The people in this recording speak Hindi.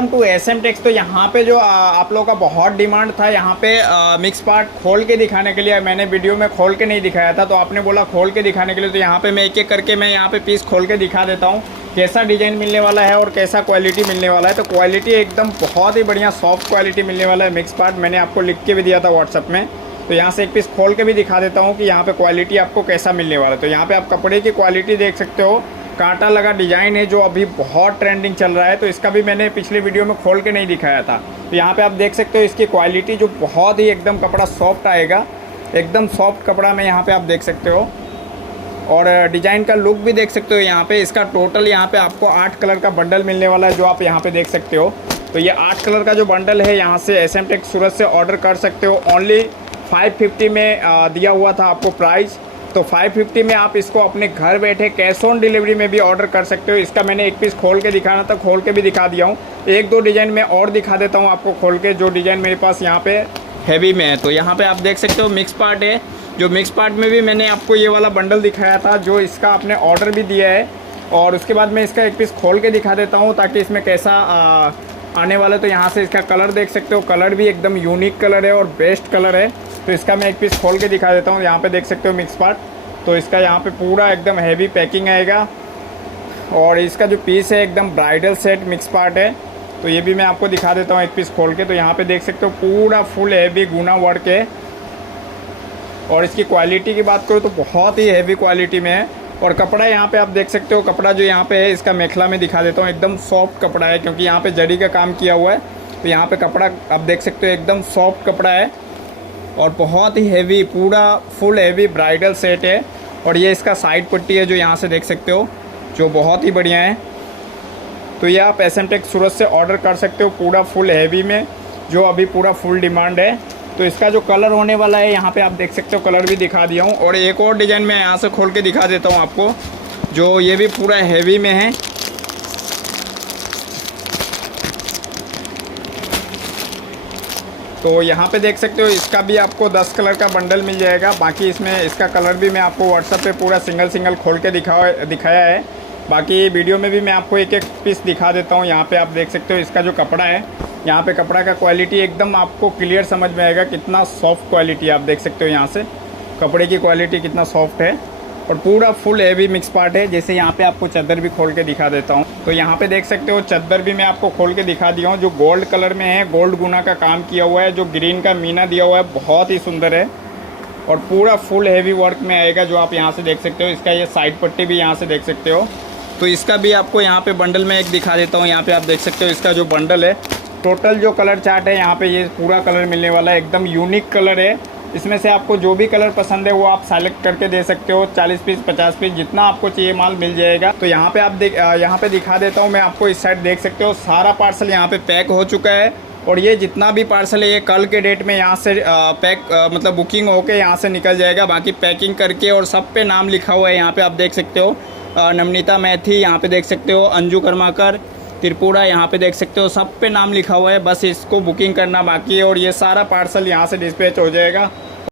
Welcome to SM takes. तो यहाँ पे जो आप लोगों का बहुत डिमांड था यहाँ पे मिक्स पार्ट खोल के दिखाने के लिए, मैंने वीडियो में खोल के नहीं दिखाया था, तो आपने बोला खोल के दिखाने के लिए। तो यहाँ पे मैं एक एक करके मैं यहाँ पे पीस खोल के दिखा देता हूँ कैसा डिज़ाइन मिलने वाला है और कैसा क्वालिटी मिलने वाला है। तो क्वालिटी एकदम बहुत ही बढ़िया सॉफ्ट क्वालिटी मिलने वाला है मिक्स पार्ट। मैंने आपको लिख के भी दिया था व्हाट्सअप में, तो यहाँ से एक पीस खोल के भी दिखा देता हूँ कि यहाँ पे क्वालिटी आपको कैसा मिलने वाला है। तो यहाँ पे आप कपड़े की क्वालिटी देख सकते हो, कांटा लगा डिज़ाइन है जो अभी बहुत ट्रेंडिंग चल रहा है। तो इसका भी मैंने पिछले वीडियो में खोल के नहीं दिखाया था। तो यहाँ पे आप देख सकते हो इसकी क्वालिटी जो बहुत ही एकदम कपड़ा सॉफ्ट आएगा, एकदम सॉफ्ट कपड़ा में यहाँ पे आप देख सकते हो। और डिज़ाइन का लुक भी देख सकते हो। यहाँ पे इसका टोटल यहाँ पे आपको 8 कलर का बंडल मिलने वाला है जो आप यहाँ पे देख सकते हो। तो ये 8 कलर का जो बंडल है यहाँ से SM टेक्स सूरत से ऑर्डर कर सकते हो। ओनली 550 में दिया हुआ था आपको प्राइस। तो 550 में आप इसको अपने घर बैठे कैश ऑन डिलीवरी में भी ऑर्डर कर सकते हो। इसका मैंने एक पीस खोल के दिखाना था, खोल के भी दिखा दिया हूँ। एक दो डिज़ाइन में और दिखा देता हूँ आपको खोल के, जो डिज़ाइन मेरे पास यहाँ पे हैवी में है। तो यहाँ पे आप देख सकते हो मिक्स पार्ट है, जो मिक्स पार्ट में भी मैंने आपको ये वाला बंडल दिखाया था जो इसका आपने ऑर्डर भी दिया है। और उसके बाद मैं इसका एक पीस खोल के दिखा देता हूँ ताकि इसमें कैसा आने वाला है। तो यहाँ से इसका कलर देख सकते हो, कलर भी एकदम यूनिक कलर है और बेस्ट कलर है। तो इसका मैं एक पीस खोल के दिखा देता हूँ। यहाँ पे देख सकते हो मिक्स पार्ट, तो इसका यहाँ पे पूरा एकदम हैवी पैकिंग आएगा। और इसका जो पीस है एकदम ब्राइडल सेट मिक्स पार्ट है। तो ये भी मैं आपको दिखा देता हूँ एक पीस खोल के। तो यहाँ पे देख सकते हो पूरा फुल हैवी गुना वर्क है। और इसकी क्वालिटी की बात करूँ तो बहुत ही हैवी क्वालिटी में है। और कपड़ा यहाँ पे आप देख सकते हो, कपड़ा जो यहाँ पे है इसका मेखला में दिखा देता हूँ, एकदम सॉफ्ट कपड़ा है क्योंकि यहाँ पे जरी का काम किया हुआ है। तो यहाँ पे कपड़ा आप देख सकते हो एकदम सॉफ्ट कपड़ा है और बहुत ही हैवी, पूरा फुल हैवी ब्राइडल सेट है। और ये इसका साइड पट्टी है जो यहाँ से देख सकते हो, जो बहुत ही बढ़िया है। तो ये आप SM टेक्स सूरत से ऑर्डर कर सकते हो पूरा फुल हैवी में, जो अभी पूरा फुल डिमांड है। तो इसका जो कलर होने वाला है यहाँ पे आप देख सकते हो, कलर भी दिखा दिया हूँ। और एक और डिज़ाइन मैं यहाँ से खोल के दिखा देता हूँ आपको, जो ये भी पूरा हैवी में है। तो यहाँ पे देख सकते हो इसका भी आपको 10 कलर का बंडल मिल जाएगा। बाकी इसमें इसका कलर भी मैं आपको व्हाट्सएप पे पूरा सिंगल खोल के दिखाया है। बाकी वीडियो में भी मैं आपको एक एक पीस दिखा देता हूँ। यहाँ पे आप देख सकते हो इसका जो कपड़ा है, यहाँ पे कपड़ा का क्वालिटी एकदम आपको क्लियर समझ में आएगा, कितना सॉफ्ट क्वालिटी आप देख सकते हो। यहाँ से कपड़े की क्वालिटी कितना सॉफ्ट है और पूरा फुल हैवी मिक्स पार्ट है। जैसे यहाँ पे आपको चादर भी खोल के दिखा देता हूँ। तो यहाँ पे देख सकते हो चादर भी मैं आपको खोल के दिखा दिया हूँ, जो गोल्ड कलर में है, गोल्ड गुना का काम किया हुआ है, जो ग्रीन का मीना दिया हुआ है, बहुत ही सुंदर है। और पूरा फुल हैवी वर्क में आएगा जो आप यहाँ से देख सकते हो। इसका ये साइड पट्टी भी यहाँ से देख सकते हो। तो इसका भी आपको यहाँ पे बंडल में एक दिखा देता हूँ। यहाँ पे आप देख सकते हो इसका जो बंडल है, टोटल जो कलर चार्ट है यहाँ पे ये पूरा कलर मिलने वाला है, एकदम यूनिक कलर है। इसमें से आपको जो भी कलर पसंद है वो आप सेलेक्ट करके दे सकते हो। 40 पीस 50 पीस जितना आपको चाहिए माल मिल जाएगा। तो यहाँ पे आप यहाँ पे दिखा देता हूँ मैं आपको, इस साइड देख सकते हो सारा पार्सल यहाँ पे पैक हो चुका है। और ये जितना भी पार्सल है ये कल के डेट में यहाँ से मतलब बुकिंग होके यहाँ से निकल जाएगा। बाकी पैकिंग करके और सब पे नाम लिखा हुआ है। यहाँ पे आप देख सकते हो नमनीता मैथी, यहाँ पे देख सकते हो अंजू कर्माकर, त्रिपुरा, यहाँ पे देख सकते हो सब पे नाम लिखा हुआ है। बस इसको बुकिंग करना बाकी है और ये सारा पार्सल यहाँ से डिस्पैच हो जाएगा।